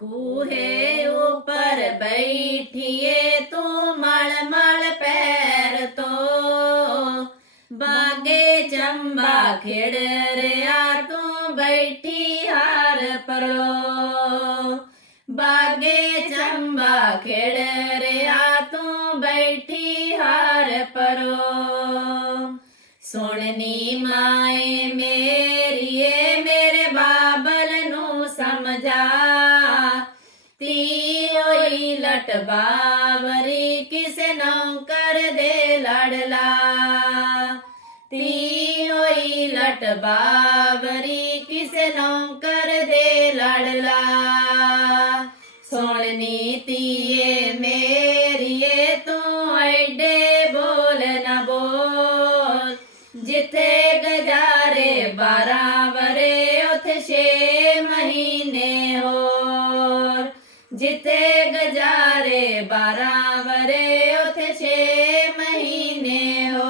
ਖੂਹੇ ਉੱਪਰ ਬੈਠੀਏ ਤੂੰ ਮਲ ਮਲ ਪੈਰ ਤੋਂ ਬਾਗੇ ਚੰਬਾ ਖੇੜ ਰਿਆ ਤੂੰ ਬੈਠੀ ਹਾਰ ਪਰੋ ਬਾਗੇ ਚੰਬਾ ਖੇੜ ਰਿਆ ਤੂੰ ਬੈਠੀ ਹਾਰ ਪਰੋ ਹੋਈ ਲਟ ਬਾਵਰੀ ਕਿਸੇ ਨੌਕਰ ਦੇ ਲੜਲਾ ਤੀ ਹੋਈ ਲਟ ਬਾਵਰੀ ਕਿਸੇ ਨੌ ਨੌਕਰ ਦੇ ਲੜਲਾ ਸੁਣਨੀ ਤੀਏ ਮੇਰੀਏ ਤੂੰ ਐਡੇ ਬੋਲ ਨਾ ਬੋਲ। ਜਿੱਥੇ ਗਜਾਰੇ 12 ਜਿੱਥੇ ਗਜਾਰੇ 12 ਵਰੇ ਉਥੇ 6 ਮਹੀਨੇ ਹੋ।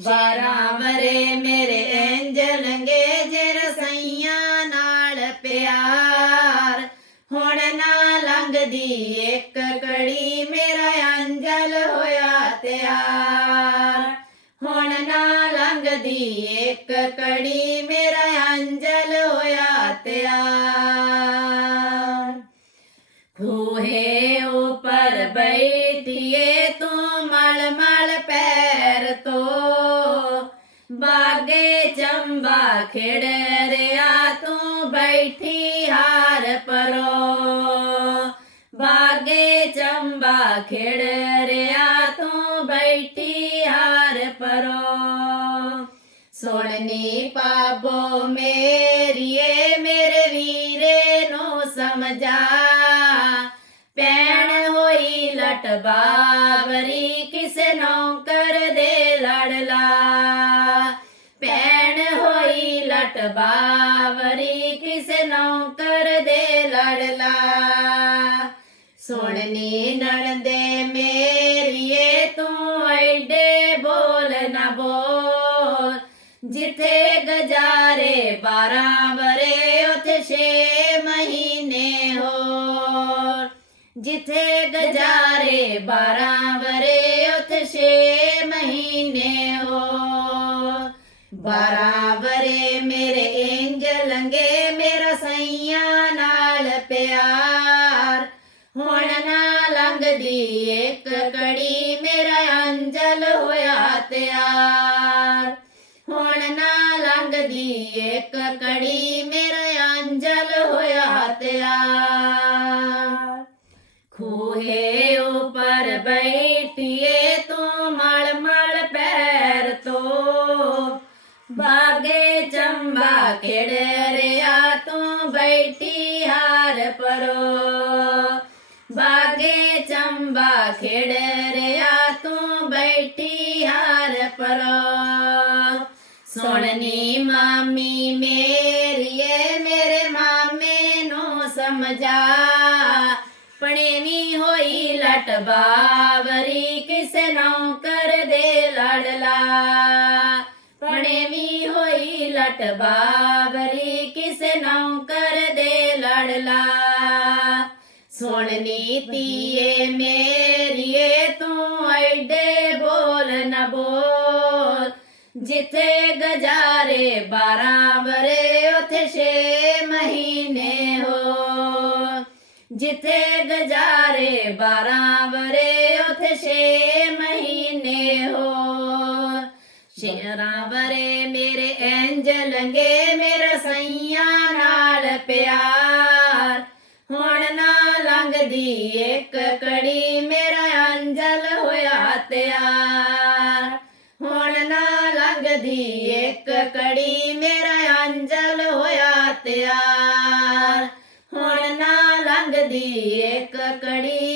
12 ਵਰੇ ਮੇਰੇ ਇੰਜ ਲੰਗੇ ਜੇ ਰਸਈਆਂ ਨਾਲ ਪਿਆਰ। ਹੁਣ ਨਾ ਲੰਘਦੀ ਇੱਕ ਕੜੀ ਮੇਰਾ ਅੰਜਲ ਹੋਇਆ ਤਿਆਰ। ਹੁਣ ਨਾ ਲੰਘਦੀ ਇੱਕ ਕੜੀ ਮੇਰਾ ਅੰਜਲ ਹੋਇਆ ਤਿਆਰ। ਮਲ ਪੈਰ ਤੋਂ। ਬਾਗੇ ਚੰਬਾ ਖੇੜ ਰਿਆ ਤੂੰ ਬੈਠੀ ਹਾਰ ਪਰੋ। ਬਾਗੇ ਚੰਬਾ ਖੇੜ ਰਿਆ ਤੂੰ ਬੈਠੀ ਹਾਰ ਪਰੋ। ਸੁਣਨੀ ਪਾਬੋ ਮੇਰੀਏ, ਮੇਰੇ ਵੀਰੇ ਨੂੰ ਸਮਝਾ। ਪੈਣ ਹੋਈ ਲਟ ਬਾਵਰੀ ਕਿਸੇ ਨੌਕਰ ਦੇ ਲੜਲਾ ਪੈਣ ਹੋਈ ਲਟ ਬਾਵਰੀ ਕਿਸੇ ਨੌਕਰ ਦੇ ਲੜਲਾ ਸੁਣਨੀ ਨਣਦੇ ਮੇਰੀਏ ਤੂੰ ਐਡੇ ਬੋਲ ਨਾ ਬੋਲ। ਜਿੱਥੇ ਗਜਾਰੇ 12 ਜਿੱਥੇ ਗਜਾਰੇ 12 ਵਰੇ ਉਥੇ 6 ਮਹੀਨੇ ਹੋ। 12 ਵਰੇ ਮੇਰੇ ਇੰਜ ਲੰਗੇ ਮੇਰਾ ਸਈਆਂ ਨਾਲ ਪਿਆਰ। ਹੁਣ ਨਾ ਲੰਘਦੀ ਇੱਕ ਕੜੀ, ਮੇਰਾ ਅੰਜਲ ਹੋਇਆ ਤਿਆਰ। ਹੁਣ ਨਾ ਲੰਘਦੀ ਇੱਕ ਕੜੀ, ਮੇਰਾ ਅੰਜਲ ਹੋਇਆ ਤਿਆਰ। ਖੂਹੇ ਉੱਪਰ ਬੈਠੀਏ ਤੂੰ ਮਲ ਮਲ ਪੈਰ ਤੋਂ ਬਾਗੇ ਚੰਬਾ ਖੇੜ ਰਿਆ ਤੂੰ ਬੈਠੀ ਹਾਰ ਪਰੋ। ਬਾਗੇ ਚੰਬਾ ਖੇੜ ਰਿਆ ਤੂੰ ਬੈਠੀ ਹਾਰ ਪਰੋ। ਸੁਣਨੀ ਮਾਮੀ ਮੇਰੀਏ, ਮੇਰੇ ਮਾਮੇ ਨੂੰ ਸਮਝਾ। ਪਣੇਵੀ ਹੋਈ ਲਟ ਬਾਵਰੀ ਕਿਸੇ ਨੌਕਰ ਦੇ ਲੜਲਾ ਪਣੇਵੀ ਹੋਈ ਲਟ ਬਾਵਰੀ ਕਿਸੇ ਨੌਕਰ ਦੇ ਲੜਲਾ ਸੁਣਨੀ ਤੀਏ ਮੇਰੀਏ ਤੂੰ ਐਡੇ ਬੋਲ ਨਾ ਬੋਲ ਜਿੱਥੇ ਗਜਾਰੇ 12 ਵਰੇ ਉਥੇ 6 ਮਹੀਨੇ ਹੋ ਜਿੱਥੇ ਗਜਾਰੇ 12 ਵਰੇ ਉਥੇ 6 ਮਹੀਨੇ ਹੋ ਸ਼ੇਰਾਂ ਵਰੇ ਮੇਰੇ ਇੰਜ ਲੰਗੇ ਮੇਰਾ ਸਈਆਂ ਨਾਲ ਪਿਆਰ। ਹੁਣ ਨਾ ਲੰਘਦੀ ਇੱਕ ਕੜੀ, ਮੇਰਾ ਅੰਜਲ ਹੋਇਆ ਤਿਆਰ। ਹੁਣ ਨਾ ਲੰਘਦੀ ਇੱਕ ਕੜੀ, ਮੇਰਾ ਅੰਜਲ ਹੋਇਆ ਤਿਆਰ। ਹੁਣ ਨਾ ਲੰਘਦੀ ਇੱਕ ਕੜੀ ਮੇਰਾ